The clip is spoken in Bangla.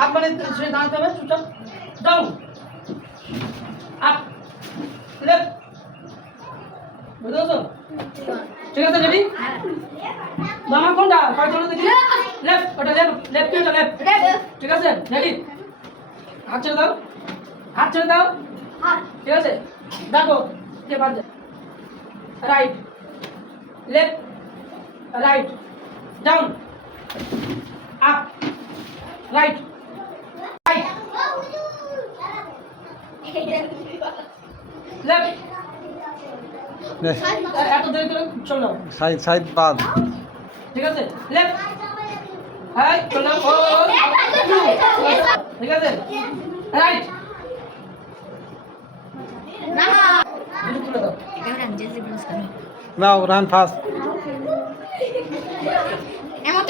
আপ মানে সে দাঁড়াতে হবে চুপচাপ ডাউন আপ লেফট বুঝছো ঠিক আছে রেডি বামা কোনটা কয় চলো দেখি লেফট ওটা লেফট কি ওটা লেফট ঠিক আছে রেডি হাত ছেড়ে দাও ঠিক আছে দেখো কে পারছে right left write down up right right left এত দেরি করে চলো সাইড বাদ ঠিক আছে লেফট হাই চলো ও ঠিক আছে রাইট না দুটো তুলে দাও এখানে আমি জেসি ব্লুজ করি নাও রান ফাস্ট এমন